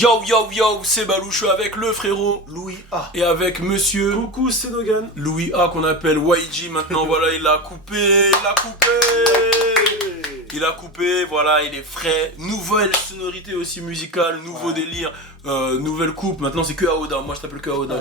Yo yo yo, c'est Balou, je suis avec le frérot Louis A. et avec monsieur Coucou, c'est Dogan. Louis A qu'on appelle YG maintenant. Voilà, il a coupé, voilà, il est frais. Nouvelle sonorité aussi musicale, nouveau délire, nouvelle coupe. Maintenant c'est que Aoda, moi je t'appelle que Aoda.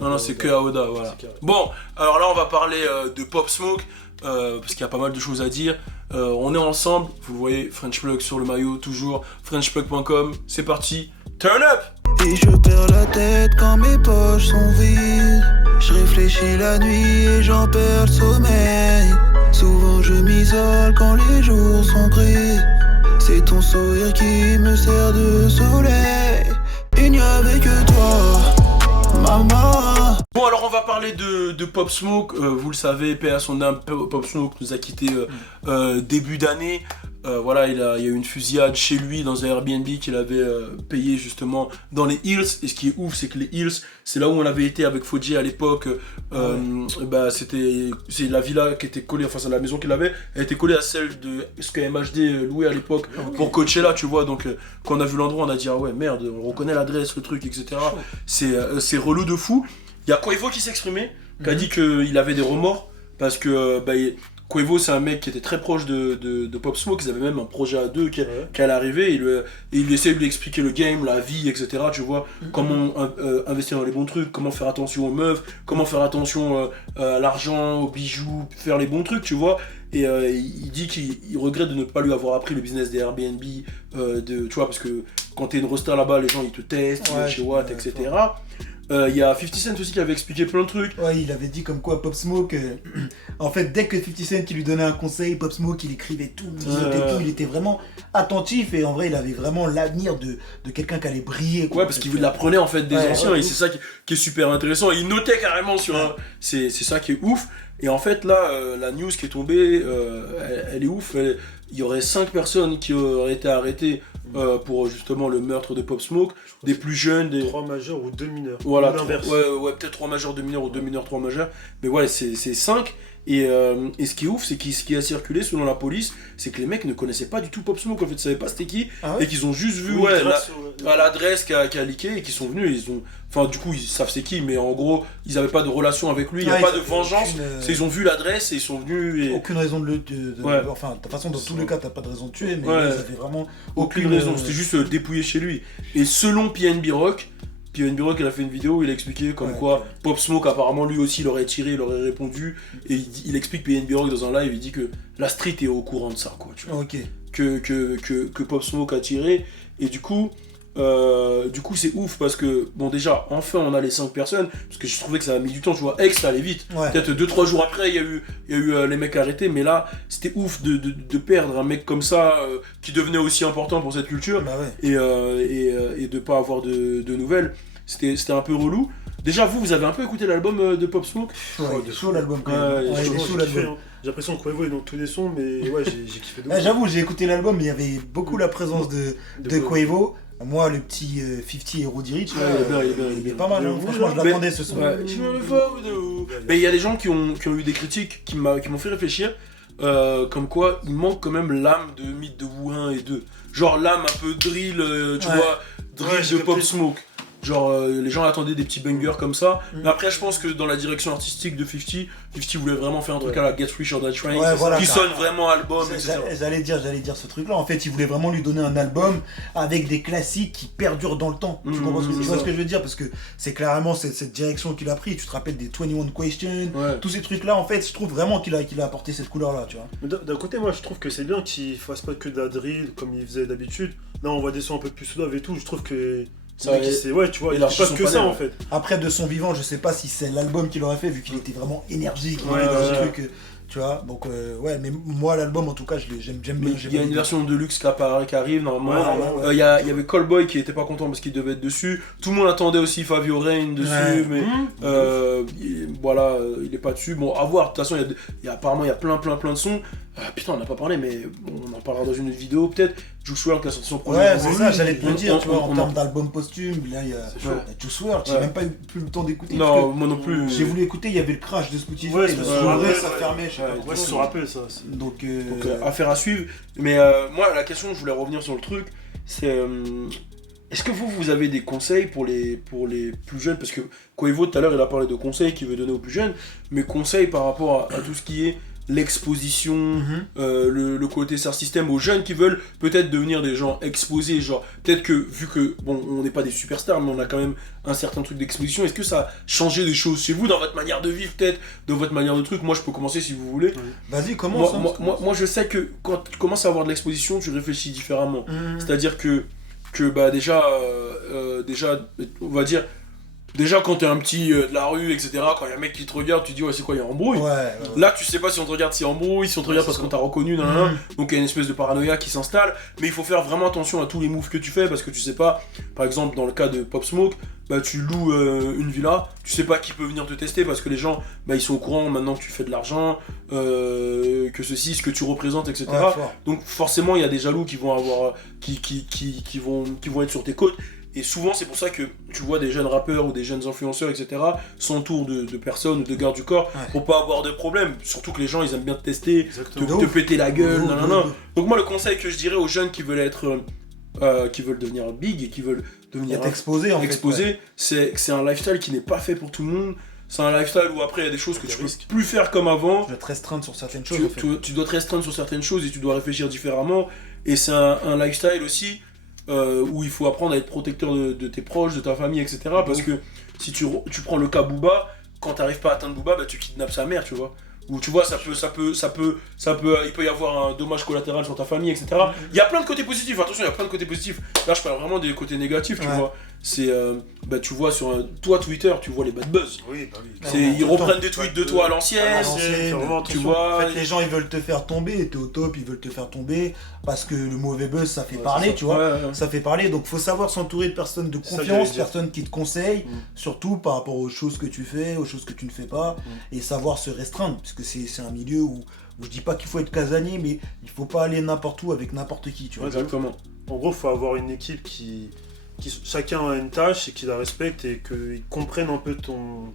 Non, c'est que Aoda, voilà. Bon, alors là on va parler de Pop Smoke. Parce qu'il y a pas mal de choses à dire. On est ensemble, vous voyez French Plug sur le maillot, toujours frenchplug.com, c'est parti, turn up! Et je perds la tête quand mes poches sont vides. Je réfléchis la nuit et j'en perds le sommeil. Souvent je m'isole quand les jours sont gris. C'est ton sourire qui me sert de soleil. Il n'y avait que toi, maman. Bon, alors on va parler de Pop Smoke. Vous le savez, paix à son âme, Pop Smoke nous a quitté début d'année. Voilà, il y a eu une fusillade chez lui dans un Airbnb qu'il avait payé justement dans les Hills. Et ce qui est ouf, c'est que les Hills, c'est là où on avait été avec Fodji à l'époque. C'est la villa qui était collée, enfin c'est la maison qu'il avait, elle était collée à celle de ce que MHD louait à l'époque pour Coachella, tu vois. Donc quand on a vu l'endroit, on a dit ah ouais merde, on reconnaît l'adresse, le truc, etc. C'est relou de fou. Il y a Quavo qui s'est exprimé, qui a dit qu'il avait des remords parce que Quavo c'est un mec qui était très proche de Pop Smoke, ils avaient même un projet à deux qui allait arriver, et il essaie de lui expliquer le game, la vie, etc. Tu vois, comment investir dans les bons trucs, comment faire attention aux meufs, comment faire attention à l'argent, aux bijoux, faire les bons trucs, tu vois. Et il dit qu'il regrette de ne pas lui avoir appris le business des Airbnb, tu vois, parce que quand t'es une roster là-bas, les gens ils te testent, chez Watt, etc. Il y a 50 Cent aussi qui avait expliqué plein de trucs. Ouais, il avait dit comme quoi Pop Smoke, en fait, dès que 50 Cent qui lui donnait un conseil, Pop Smoke il écrivait tout, il notait tout, il était vraiment attentif et en vrai il avait vraiment l'avenir de quelqu'un qui allait briller. Quoi, parce qu'il l'apprenait en fait des anciens et c'est ça qui est super intéressant. Il notait carrément sur c'est ça qui est ouf. Et en fait là, la news qui est tombée, elle est ouf. Il y aurait 5 personnes qui auraient été arrêtées pour justement le meurtre de Pop Smoke, des plus jeunes, des 3 majeurs ou 2 mineurs. Voilà, ou l'inverse. Ouais, peut-être 3 majeurs, 2 mineurs ou 2 mineurs, 3 majeurs. Mais ouais, c'est 5. Et ce qui est ouf, c'est ce qui a circulé selon la police, c'est que les mecs ne connaissaient pas du tout Pop Smoke, en fait, ils savaient pas c'était qui, et qu'ils ont juste vu l'adresse qui a leaké et qu'ils sont venus, enfin du coup ils savent c'est qui, mais en gros ils avaient pas de relation avec lui, il n'y a pas de vengeance, ils ont vu l'adresse et ils sont venus. Aucune raison de enfin de toute façon dans tous les cas t'as pas de raison de tuer, mais ils avaient vraiment aucune raison, c'était juste dépouillé chez lui. Et selon PNB Rock, il a fait une vidéo où il a expliqué comme quoi Pop Smoke apparemment lui aussi il aurait tiré, il aurait répondu, et il explique PNB Rock dans un live, il dit que la street est au courant de ça, quoi, tu vois. Que Pop Smoke a tiré, et du coup c'est ouf parce que bon déjà enfin on a les 5 personnes, parce que je trouvais que ça a mis du temps, tu vois. Ex ça allait vite, peut-être 2-3 jours après il y a eu les mecs arrêtés, mais là c'était ouf de perdre un mec comme ça qui devenait aussi important pour cette culture, et de pas avoir de nouvelles, c'était un peu relou. Déjà vous avez un peu écouté l'album de Pop Smoke? Il est chaud l'album quand même. Il est chaud l'album. J'ai l'impression que Quavo est dans tous les sons, mais ouais, j'ai kiffé de ouf. J'avoue, j'ai écouté l'album, mais il y avait beaucoup la présence de Quavo. Moi, le petit 50 et Roddy Ricch, il est pas mal. Franchement, je l'attendais ce son. Mais il y a des gens qui ont eu des critiques qui m'ont fait réfléchir, comme quoi il manque quand même l'âme de Mythe de Wuhan et 2. Genre l'âme un peu drill, tu vois, drill de Pop Smoke. Genre les gens attendaient des petits bangers comme ça, mais après je pense que dans la direction artistique de 50 voulait vraiment faire un truc à la Get Rich or Die Trying, qui sonne vraiment album, etc. J'allais dire ce truc là, en fait il voulait vraiment lui donner un album avec des classiques qui perdurent dans le temps. Tu vois ce que je veux dire, parce que c'est clairement cette direction qu'il a pris. Tu te rappelles des 21 Questions, tous ces trucs là, en fait je trouve vraiment qu'il a apporté cette couleur là, tu vois. Mais d'un côté moi je trouve que c'est bien qu'il fasse pas que de la drill comme il faisait d'habitude. Là on voit des sons un peu plus suaves et tout, je trouve que tu vois, il a pas que ça en fait. Après de son vivant, je sais pas si c'est l'album qu'il aurait fait, vu qu'il était vraiment énergique, il était dans ce truc, tu vois. Donc mais moi l'album en tout cas j'aime bien. Il y a une version de luxe qui arrive normalement. Il y avait Callboy qui était pas content parce qu'il devait être dessus. Tout le monde attendait aussi Fabio Rain dessus, mais voilà, il est pas dessus. Bon, à voir. De toute façon, apparemment il y a plein de sons. Putain, on n'a pas parlé, mais on en parlera dans une autre vidéo peut-être. Juice WRLD qui a sorti son projet. Ouais, c'est ça, j'allais te le dire, tu vois, en termes d'album posthume, là il y a Juice WRLD, j'ai même pas eu le temps d'écouter. Non, moi non plus. J'ai voulu écouter, il y avait le crash de Spotify, ça fermait. Ouais, c'est sur rappel ça. Donc affaire à suivre. Mais moi, la question, je voulais revenir sur le truc, c'est est-ce que vous avez des conseils pour les plus jeunes? Parce que Quavo, tout à l'heure, il a parlé de conseils qu'il veut donner aux plus jeunes, mais conseils par rapport à tout ce qui est l'exposition, le côté star system aux jeunes qui veulent peut-être devenir des gens exposés, genre peut-être que vu que bon on n'est pas des superstars mais on a quand même un certain truc d'exposition, est-ce que ça a changé des choses chez vous dans votre manière de vivre, peut-être dans votre manière de truc? Moi je peux commencer si vous voulez. Vas-y, commence. Moi je sais que quand tu commences à avoir de l'exposition tu réfléchis différemment, c'est-à-dire que bah déjà on va dire. Déjà, quand t'es un petit de la rue, etc., quand il y a un mec qui te regarde, tu dis ouais, c'est quoi, il y a embrouille. Là, tu sais pas si on te regarde, s'il y a embrouille, si on te regarde parce qu'on t'a reconnu, donc il y a une espèce de paranoïa qui s'installe. Mais il faut faire vraiment attention à tous les moves que tu fais parce que tu sais pas, par exemple, dans le cas de Pop Smoke, bah, tu loues une villa, tu sais pas qui peut venir te tester parce que les gens, bah, ils sont au courant maintenant que tu fais de l'argent, que ceci, ce que tu représentes, etc. Donc forcément, il y a des jaloux qui vont avoir, qui vont être sur tes côtes. Et souvent, c'est pour ça que tu vois des jeunes rappeurs ou des jeunes influenceurs, etc., s'entourent de personnes ou de gardes du corps pour pas avoir de problème. Surtout que les gens, ils aiment bien te tester, te péter la gueule, Donc moi, le conseil que je dirais aux jeunes qui veulent être... qui veulent devenir big et qui veulent devenir exposés, c'est un lifestyle qui n'est pas fait pour tout le monde. C'est un lifestyle où après il y a des choses que tu peux plus faire comme avant. Tu dois te restreindre sur certaines choses. Tu dois te restreindre sur certaines choses et tu dois réfléchir différemment. Et c'est un lifestyle aussi où il faut apprendre à être protecteur de tes proches, de ta famille, etc. Parce que si tu prends le cas Booba, quand t'arrives pas à atteindre Booba, bah, tu kidnappes sa mère, tu vois. Ou tu vois, il peut y avoir un dommage collatéral sur ta famille, etc. Il y a plein de côtés positifs, attention, il y a plein de côtés positifs. Là, je parle vraiment des côtés négatifs, tu vois. C'est, bah, tu vois, sur toi, Twitter, tu vois les bad buzz. Ils reprennent des tweets de toi à l'ancienne, tu vois. En fait, les gens, ils veulent te faire tomber, t'es au top, ils veulent te faire tomber, parce que le mauvais buzz, ça fait parler, tu vois. Ça fait parler, donc faut savoir s'entourer de personnes de confiance, personnes qui te conseillent, surtout par rapport aux choses que tu fais, aux choses que tu ne fais pas, et savoir se restreindre, parce que c'est un milieu où je dis pas qu'il faut être casanier, mais il faut pas aller n'importe où avec n'importe qui, tu vois. Exactement. En gros, il faut avoir une équipe qui chacun a une tâche et qui la respecte et qu'ils comprennent un peu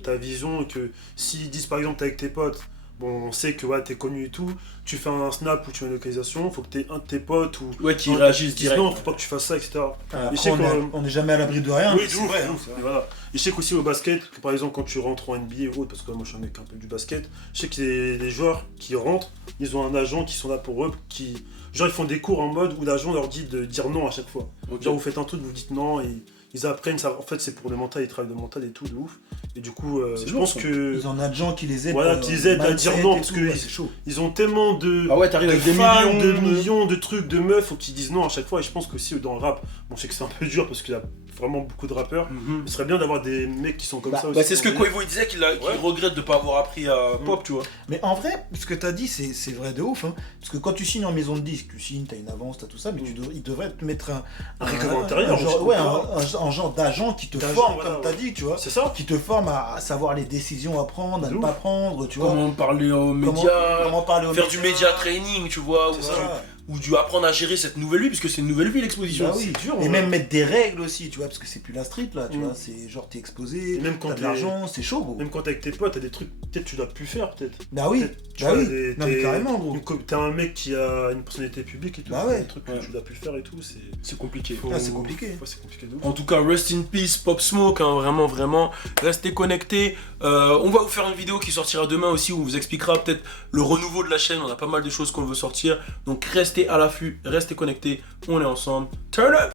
ta vision, et que s'ils disent par exemple t'es avec tes potes, bon on sait que t'es connu et tout, tu fais un snap ou tu fais une localisation, faut que t'aies un de tes potes ou qui réagisse direct. Non, faut pas que tu fasses ça, etc. Après, on n'est jamais à l'abri de rien. Oui, c'est vrai. Voilà. Et je sais qu'aussi au basket, que par exemple quand tu rentres en NBA ou autre, parce que moi je suis un mec un peu du basket, je sais que les joueurs qui rentrent, ils ont un agent qui sont là pour eux, genre ils font des cours en mode où l'agent leur dit de dire non à chaque fois. Genre vous faites un truc, vous dites non, et ils apprennent ça. En fait c'est pour le mental, ils travaillent le mental et tout, de ouf. Et du coup, je pense que... Ils ont un agent qui les aide. Voilà, qui les aide à dire non, parce que ils ont tellement de... Ah ouais, t'arrives avec des millions de trucs, de meufs, faut qu'ils disent non à chaque fois. Et je pense qu'aussi dans le rap, bon je sais que c'est un peu dur parce qu'il y a vraiment beaucoup de rappeurs, mais ce serait bien d'avoir des mecs qui sont comme ça aussi. Bah c'est ce que Quavo il disait, qu'il regrette de pas avoir appris à Pop, tu vois. Mais en vrai, ce que t'as dit, c'est vrai de ouf, hein. Parce que quand tu signes en maison de disque, tu signes, t'as une avance, t'as tout ça, mais ils devraient te mettre un règlement intérieur, un genre d'agent qui te forme, comme t'as dit, tu vois. C'est ça. Qui te forme à savoir les décisions à prendre, à ne pas prendre, tu vois. Comment parler aux médias, faire du média training, tu vois, ou dû apprendre à gérer cette nouvelle vie, parce que c'est une nouvelle vie l'exposition. Bah oui, dur, et même mettre des règles aussi, tu vois, parce que c'est plus la street là, tu vois, c'est genre t'es exposé, même quand t'as de l'argent, c'est chaud gros. Même quand t'es avec tes potes, t'as des trucs, peut-être tu dois plus faire, peut-être. Bah oui, non mais carrément gros. T'es un mec qui a une personnalité publique et tout, des trucs que tu dois plus faire et tout, c'est compliqué. C'est compliqué. C'est compliqué de ouf. En tout cas, rest in peace Pop Smoke, hein, vraiment, restez connectés. On va vous faire une vidéo qui sortira demain aussi, où on vous expliquera peut-être le renouveau de la chaîne, on a pas mal de choses qu'on veut sortir, donc restez à l'affût, restez connectés, on est ensemble, turn up.